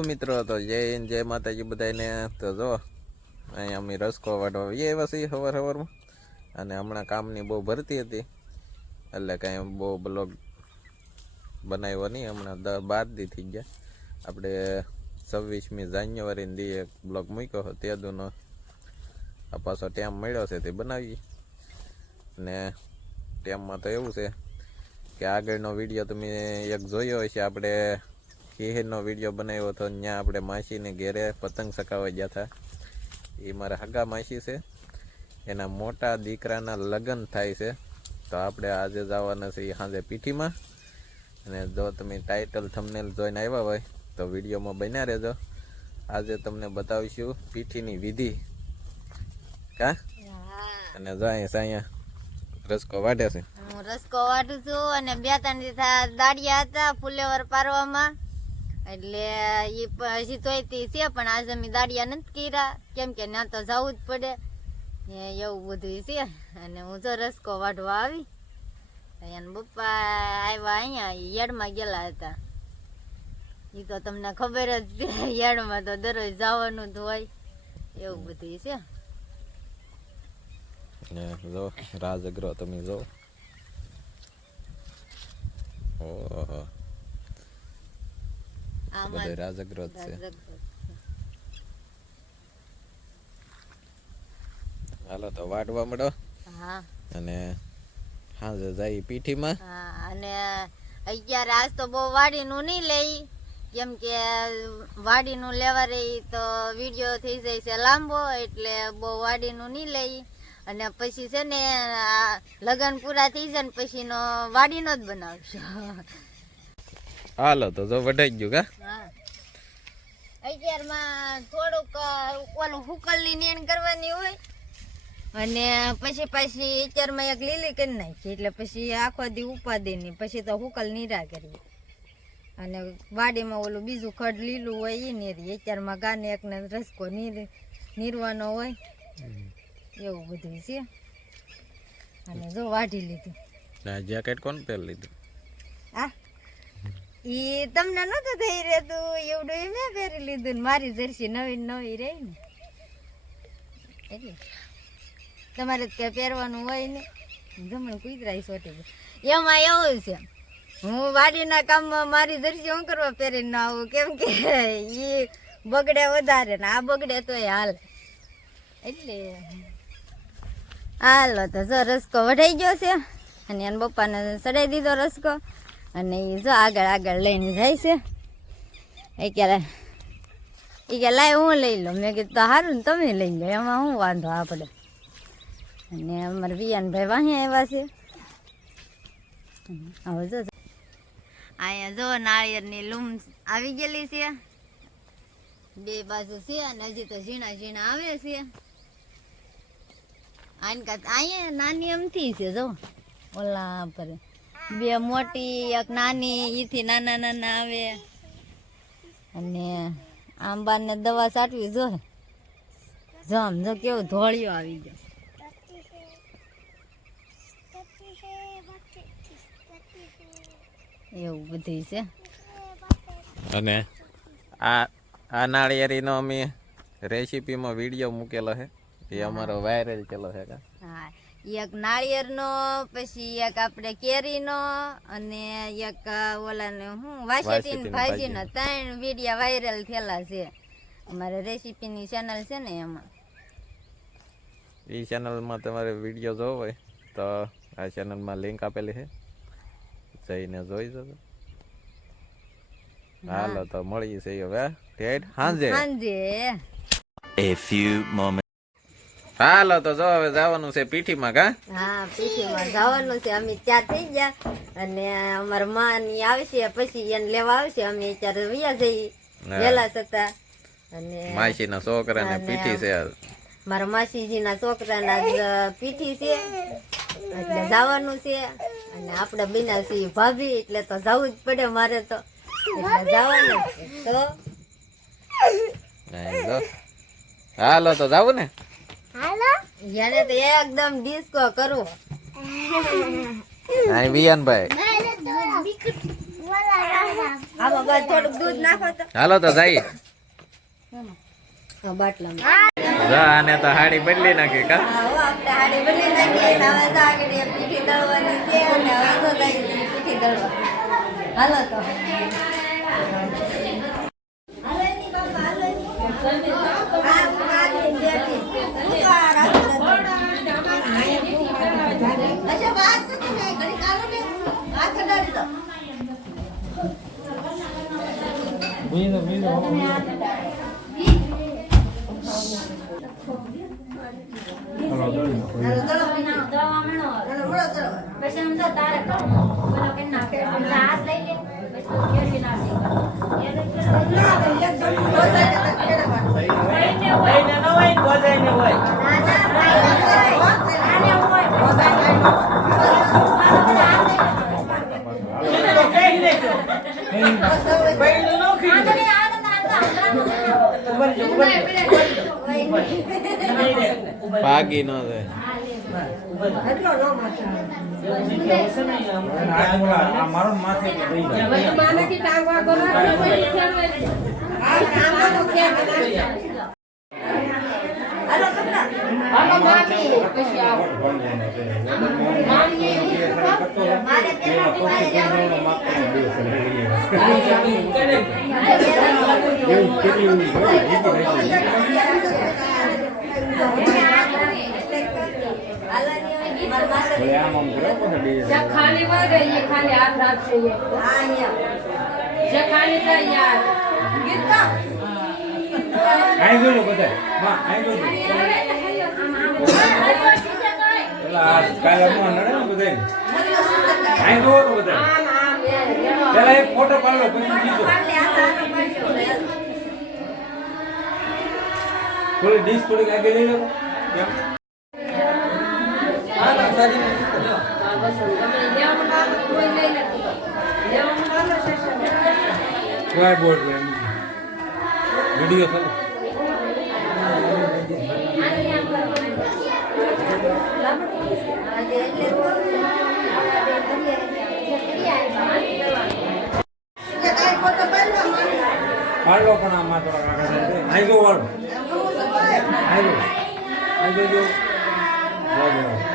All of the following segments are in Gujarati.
હાલો મિત્રો, તો જય માતાજી બધાને. તો જો અહીંયા અમે રસકો વાટવા એ વસી સવારમાં, અને હમણાં કામની બહુ ભરતી હતી એટલે કાંઈ બહુ બ્લોગ બનાવ્યો નહીં. હમણાં 10-12 દી થઈ ગયા. આપણે 26મી જાન્યુઆરીની દી એક બ્લોગ મૂક્યો હતો, તે દુનો આ પાછો ટાઈમ મળ્યો છે તે બનાવીએ. ને ટાઈમમાં તો એવું છે કે આગળનો વિડીયો તમે એક જોયો હશે, આપણે ખીરનો વિડીયો બનાવ્યો હતો. ત્યાં આપણે માસીને ઘેરે પતંગ ચકાવવા ગયા હતા. એ મારા હગા માસી છે, એના મોટા દીકરાના લગ્ન થાય છે. તો આપણે આજે જવાના છે સાંજે પીઠીમાં. અને જો તમે ટાઇટલ થંબનેલ જોઈને આવ્યા હોય તો વિડીયોમાં બન્યા રહેજો. આજે તમને બતાવીશું પીઠીની વિધિ કા. અને જો અહીંયા રસકો વાટે છે. હું રસકો વાટું છું અને 2-3 દિવસ દાડિયા હતા ફુલેવર પારવામાં, એટલે એ હજી તોયતી છે, પણ આજે અમે દાડિયા નથી કર્યા કેમ કે ત્યાં તો જવું જ પડે એવું બધું છે. અને હું તો રસકો વાટવા આવી, અહીંયા પપ્પા આવ્યા, અહીંયા યાર્ડમાં ગયેલા હતા. એ તો તમને ખબર જ છે, યાર્ડમાં તો દરરોજ જવાનું જ હોય એવું બધું છે. જો રાજગરો તમે જો, ઓહો બધે રાજગરો જ છે. હાલો તો વાટવા મળો. હા, અને હાજે જાય પીઠીમાં. હા, અને અત્યારે આજ તો બહુ વાડીનું નહીં લઈ, કેમ કે વાડીનું લેવા રહી તો વિડીયો થઈ જાય છે લાંબો, એટલે બહુ વાડીનું નહીં લઈ. અને પછી છે ને લગન પૂરા થઈ જાય ને પછી નો વાડીનો જ બનાવશું. હાલો તો જો વઢાઈ ગયું કા. હા, અત્યારમાં થોડુંક ઓલું હુકલની નેણ કરવાની હોય, અને પછી અત્યારમાં એક લીલી કરી નાખી, એટલે પછી આખો દી ઉપાદીની પછી તો હુકલ નીરા કરીએ. અને વાડીમાં ઓલું બીજું ખડ લીલું હોય એ નીરી. અત્યારમાં ગાને એકને રસકો નીરવાનો હોય એવું બધું છે. અને જો વાઢી લીધું. જેકેટ કોણ પહેરી લીધું? આ ઈ તમને નતું થઈ રહેતું એવડું એ મેં પહેરી લીધું ને મારી જર્સી નવી રહી ને એટલે તમારે કઈ પહેરવાનું હોય ને. જમણ કુતરાઈ સોટી ગઈ. એમાં એવું છે, હું વાડીના કામમાં મારી જર્સી હું કરવા પહેરીને ના આવું, કેમ કે એ બગડે વધારે ને આ બગડે તોય હાલ. એટલે હાલો તો જો રસકો વઢાઈ ગયો છે, અને એના પપ્પાને ચડાવી દીધો રસકો. અને એ જો આગળ લઈને જાય છે. એ કે લાય હું લઈ લઉં. મેં કીધું તો સારું ને તમે લઈ લો, એમાં શું વાંધો આપણે. અને અમારે વિયાનભાઈ વાહી આવ્યા છે. હવે જો અહીંયા જો નાળિયેરની લૂમ આવી ગયેલી છે, 2 બાજુ છે, અને હજી તો ઝીણા આવે છે. અહીંયા નાની એમથી છે, જો ઓલા પર 2 મોટી એક નાની, એથી નાના આવે. અને આંબાને દવા છાંટવી જો જો કેવું ધોળિયો આવી ગયો. એવું બધું છે. અને આ નાળિયેરીનો અમે રેસીપીમાં વિડીયો મૂકેલો છે, એ અમારો વાયરલ થયેલો છે. હા, એક નાળિયેરનો, પછી એક આપણે કેરીનો, અને એક ઓલાને હું વાસેટીને ભાજીનો 3 વિડીયો વાયરલ થયેલા છે. અમારે રેસીપીની ચેનલ છે ને એમાં. એ ચેનલમાં તમારે વિડીયો જોવો હોય તો આ ચેનલમાં લિંક આપેલી છે, જઈને જોઈ જજો. હાલો તો મળી છે હવે ઠેઠ સાંજે. A few moments. હાલો તો જો હવે જવાનું છે પીઠીમાં કા. હા, પીઠીમાં જવાનું છે. અમે ત્યાં થઈ ગયા, અને અમારા માં ની આવશે પછી એને લેવા આવશે. અમે અત્યારે વયા જઈ વેલા થતા. અને માસીના છોકરાને પીઠી છે. મારા માસીજીના છોકરાના પીઠી છે, એટલે જવાનું છે. અને આપણે બીના છીએ ભાભી, એટલે તો જવું જ પડે મારે તો, એટલે જવાનું તો. હાલો તો જાવું ને. યાને તો એકદમ ડિસ્કો કરવો. વિયાનભાઈ આમાં બસ થોડુંક દૂધ નાખો તો હાલો તો જઈએ બાટલામાં જા આને તો હાડી બદલી નાખી કા આપણે હાડી બદલી નાખીએ ને હવે સાગડી પીઠી દળવાની છે અને હવે તો પીઠી દળવા હાલો તો ભાગી ન જાય खाने में गई ये खाने हाथ हाथ चाहिए જે ખાલી થાય યાર ગીતા આઈ જોજો બધા માં આઈ જોજો પેલા કાલે માં નડે ને બધા આઈ જોવો તો બધા પેલા એક ફોટો પાડો પછી બીજો થોડી ડીશ થોડી આગળ લઈ લો કેમ હા ના સાજી ને બસ તમે લેવા માટે કોઈ લઈ લે લેવા માટે સેશન કોઈ બોર્ડ પર વિડિયો ચાલો પાડો પણ આમાં થોડા કાકા આઈ જો વાળો આઈ જો બરાબર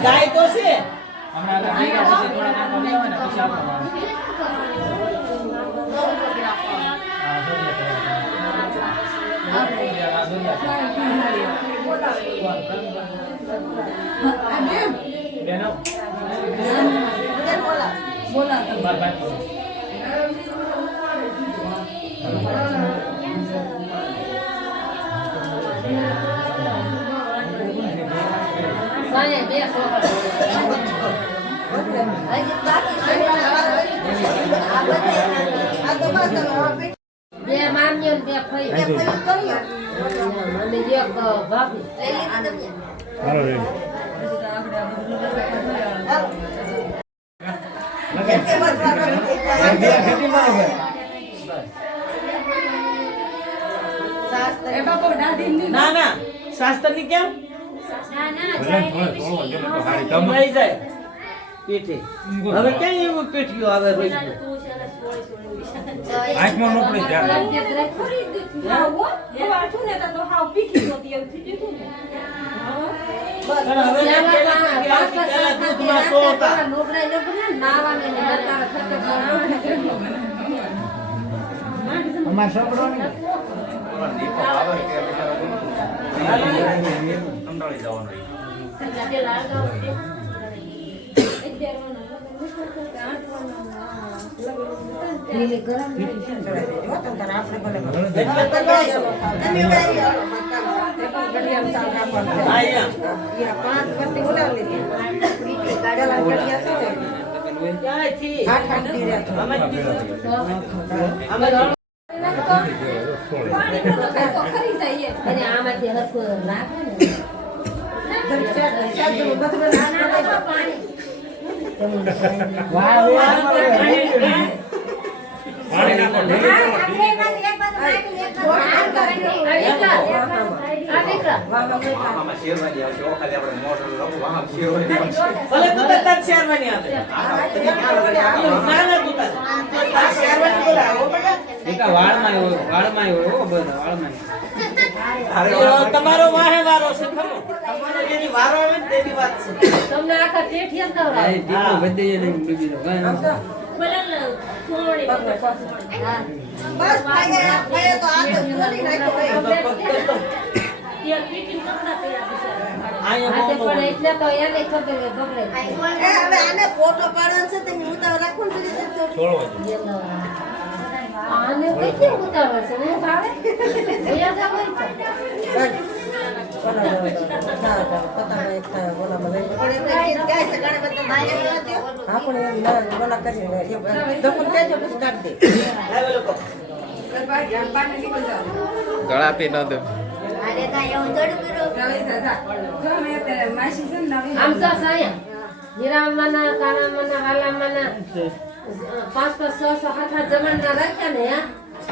ગાય તો છે બે મામ્યો બે ફઈ અને એક ભાભી હાલો રે ના ના શાસ્ત્ર ની કેમ લઈ જાય પીઠી હવે ક્યાં એવું પીઠ્યું આવે રોજ આંખમાં નો પડી જાય હવે નાવાની ને તારા થતે અમાર છોકરો દીપક આવે કે કંટાળી જવાનો લીલી ગરમ આમાંથી હરખું નાખે આમાં શેરવાની આવશે ઓ ખાલી આપણે મોટર લખવું આમાં શેરવાની આવશે ભલે તું તાર શેરવાની આવે તાર શેરવાની બોલાવો બેટા વાળમાં આવ્યો બધો વાળમાં તમારો વાહે વારો છે ખરો તમારો જેની વારો આવે ને તેની વાત છે તમને આખા પેઠિયા દવડાવે દીપો બધે ને બીબી તો બસ ભાઈ તો આ તો ચોરી નાખ્યો પણ એટલે તો એને ખબર બગડે હવે આને ફોટો પાડવાનો છે તમે ઉતાવળ રાખો ને આને કઈ કેમ ઉતાવળ છે હું ભાવે ભૈયા જાવ ગળા પી ન દે અરે કાંઈ એવું થોડું આમ તો સાયા હીરામાના કાળામાના વાલામાના 5-5 6-7 જમાના રાખ્યા ને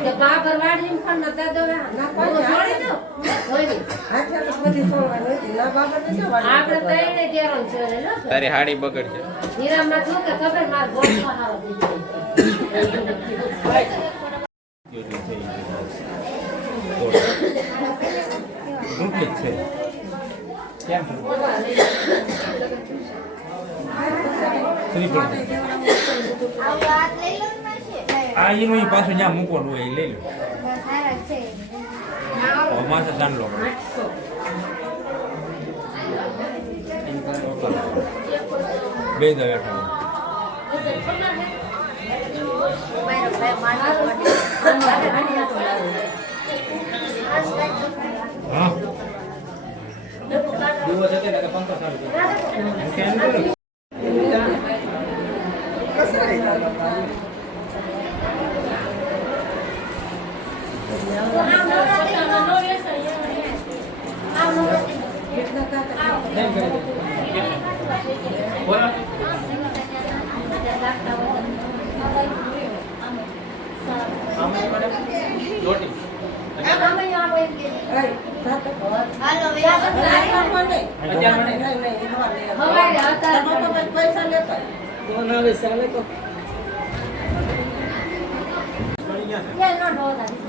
કે બાબર વાડી પણ ન દાદો ના છોડી દો હોય આપણે તઈને કેરો છે ને તારી હાડી બગડશે હીરામાં શું કે ખબર માર બોલવા હાવ રૂપિત છે કેમ શ્રીફળ વાત લઈ લો ને આ એનું પાછું ત્યાં મૂકવાનું હોય એ લઈ લો સારા છે માથે દાંડલો બે દો બેઠા હા દિવસ હતો ને કે 15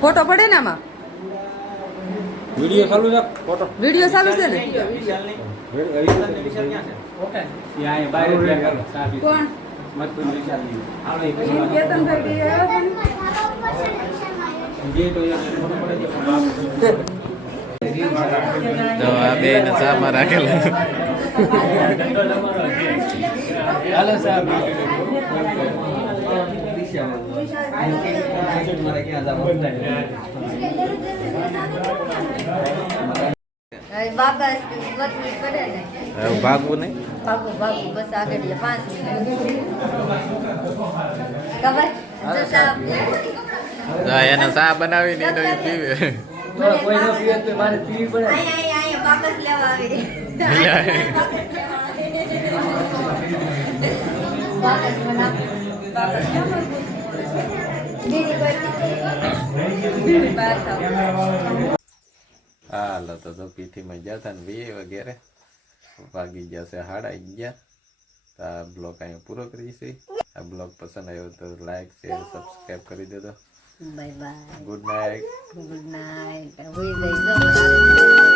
ફોટો પડે ને આમાં વિડિયો ચાલુ છે ફોટો વિડિયો ચાલુ છે ને કોણ તો આ બે ને સામા રાખેલા હાલો સાહેબ બાબા વતની પડે ને હવે ભાગવું નહીં ભાગો બસ આગળ 5 મિનિટ ખબર એને ચા બનાવીને એનો ઈ પીવે કોઈ ન પીવે તો મારે પીવી પડે અહીંયા બાકસ લેવા આવી બાકસ બના બાકસ દીદી બાર હાલો તો પીઠીમાં ગયા હતા ને 2 વગેરે વાગી ગયા છે 11:30 તો આ બ્લોગ અહીંયા પૂરો કરીશું આ બ્લોગ પસંદ આવ્યો તો લાઈક શેર સબસ્ક્રાઈબ કરી દેજો bye bye good night good night